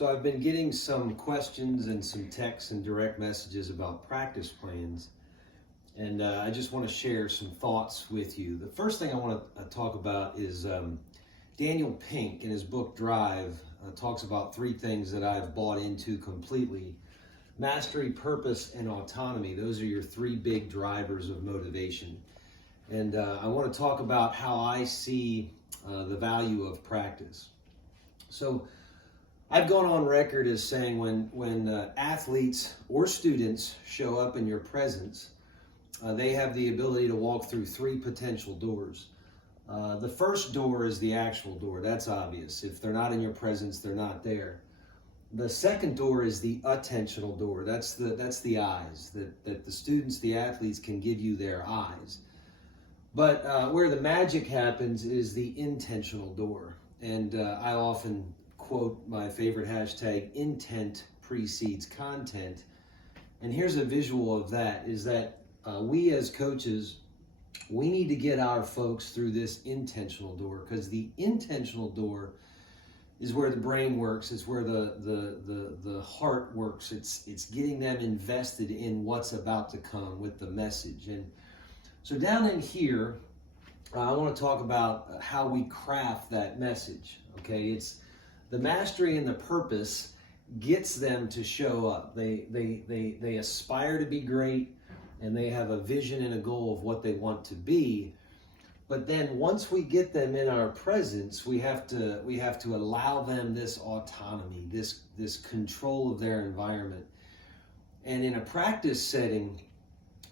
So I've been getting some questions and some texts and direct messages about practice plans, and I just want to share some thoughts with you. The first thing I want to talk about is Daniel Pink in his book Drive talks about three things that I've bought into completely: mastery, purpose, and autonomy. Those are your three big drivers of motivation. And I want to talk about how I see the value of practice. So I've gone on record as saying when athletes or students show up in your presence, they have the ability to walk through three potential doors. The first door is the actual door. That's obvious. If they're not in your presence, they're not there. The second door is the attentional door. That's the eyes, that the students, the athletes can give you their eyes. But where the magic happens is the intentional door. And I often quote my favorite hashtag, intent precedes content. And here's a visual of that, is that we as coaches, we need to get our folks through this intentional door, because the intentional door is where the brain works. It's where the heart works. It's getting them invested in what's about to come with the message. And so down in here, I want to talk about how we craft that message. Okay, it's the mastery and the purpose gets them to show up. They aspire to be great, and they have a vision and a goal of what they want to be. But then once we get them in our presence, we have to allow them this autonomy, this control of their environment. And in a practice setting,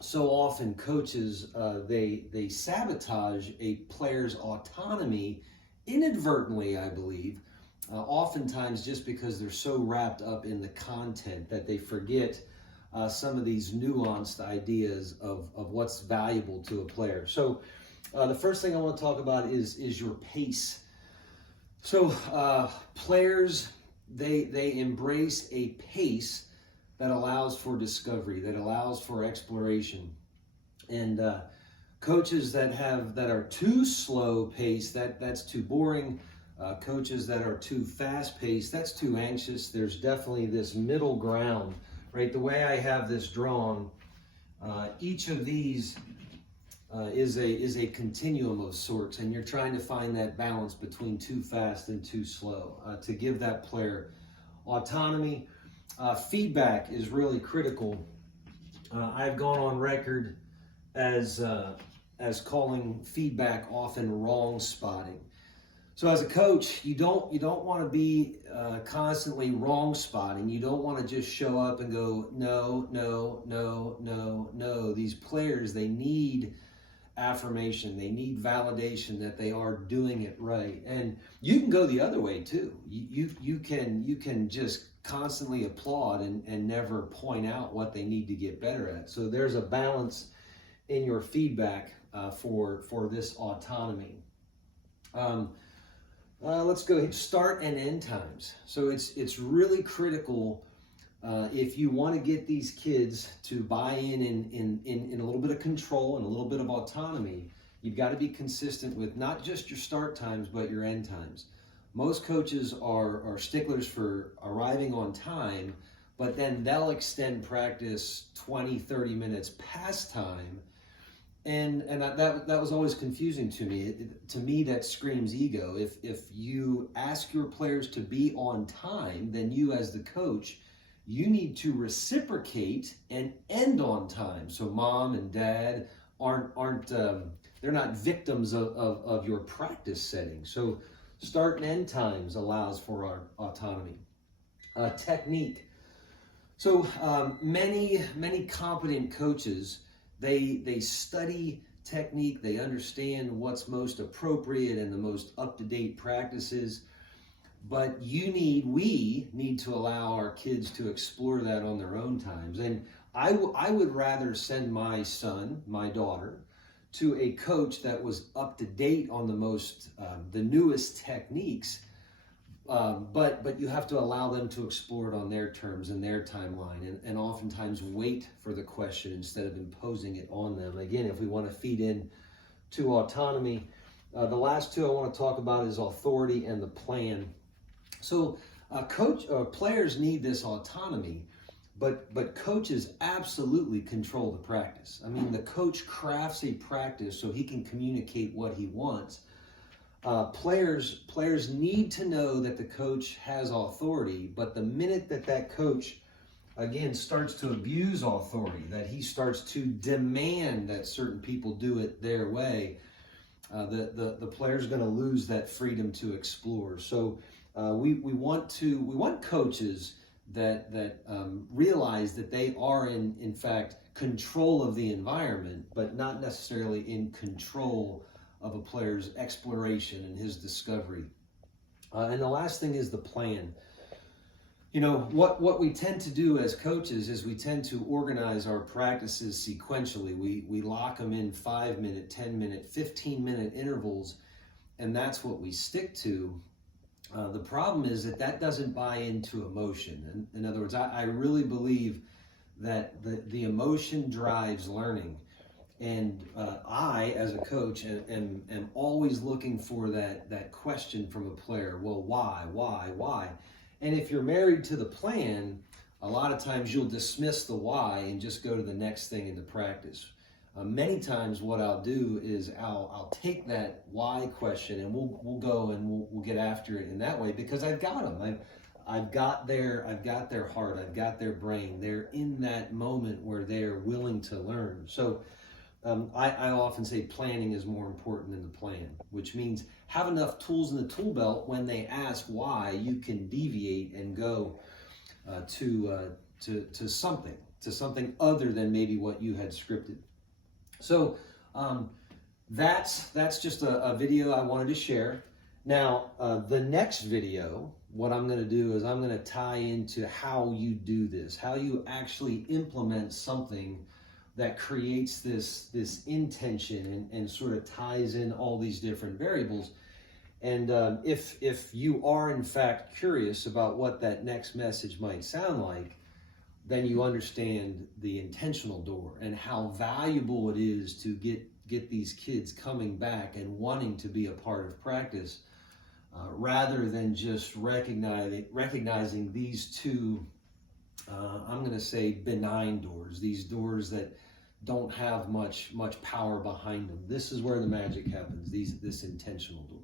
so often coaches they sabotage a player's autonomy inadvertently, I believe. Oftentimes just because they're so wrapped up in the content that they forget some of these nuanced ideas of what's valuable to a player. So the first thing I want to talk about is your pace. So players, they embrace a pace that allows for discovery, that allows for exploration. And coaches that are too slow paced, that's too boring. Coaches that are too fast paced, that's too anxious. There's definitely this middle ground, right? The way I have this drawn, each of these is a continuum of sorts, and you're trying to find that balance between too fast and too slow to give that player autonomy. Feedback is really critical. I've gone on record as calling feedback often wrong spotting. So as a coach, you don't want to be constantly wrong spotting. You don't want to just show up and go, no, no, no, no, no. These players, they need affirmation. They need validation that they are doing it right. And you can go the other way too. You can just constantly applaud and never point out what they need to get better at. So there's a balance in your feedback for this autonomy. Let's go ahead. Start and end times. So it's really critical if you want to get these kids to buy in a little bit of control and a little bit of autonomy. You've got to be consistent with not just your start times, but your end times. Most coaches are sticklers for arriving on time, but then they'll extend practice 20, 30 minutes past time. And that was always confusing to me. To me, that screams ego. If you ask your players to be on time, then you as the coach, you need to reciprocate and end on time. So mom and dad they're not victims of your practice setting. So start and end times allows for our autonomy. Technique. So many competent coaches, they study technique, they understand what's most appropriate and the most up-to-date practices, but we need to allow our kids to explore that on their own times. And I would rather send my son, my daughter, to a coach that was up-to-date on the newest techniques, but you have to allow them to explore it on their terms and their timeline, and oftentimes wait for the question instead of imposing it on them. Again, if we want to feed in to autonomy, the last two I want to talk about is authority and the plan. So Players need this autonomy, but coaches absolutely control the practice. I mean, the coach crafts a practice so he can communicate what he wants. Players need to know that the coach has authority, but the minute that coach again starts to abuse authority, that he starts to demand that certain people do it their way, the player's going to lose that freedom to explore. So we want coaches that realize that they are in fact control of the environment, but not necessarily in control of a player's exploration and his discovery. And the last thing is the plan. You know, what we tend to do as coaches is we tend to organize our practices sequentially. We lock them in 5-minute, 10-minute, 15-minute intervals, and that's what we stick to. The problem is that doesn't buy into emotion. In other words, I really believe that the emotion drives learning. And I, as a coach, am always looking for that question from a player. Well, why? And if you're married to the plan, a lot of times you'll dismiss the why and just go to the next thing in the practice. Many times what I'll do is I'll take that why question and we'll go and we'll get after it in that way, because I've got them. I've got their heart, I've got their brain. They're in that moment where they're willing to learn. So I often say planning is more important than the plan, which means have enough tools in the tool belt when they ask why, you can deviate and go to something other than maybe what you had scripted. So that's just a video I wanted to share. Now the next video, what I'm going to do is I'm going to tie into how you do this, how you actually implement something that creates this intention and sort of ties in all these different variables. And if you are in fact curious about what that next message might sound like, then you understand the intentional door and how valuable it is to get these kids coming back and wanting to be a part of practice, rather than just recognizing these two, I'm going to say, benign doors, these doors that don't have much power behind them. This is where the magic happens, this intentional door.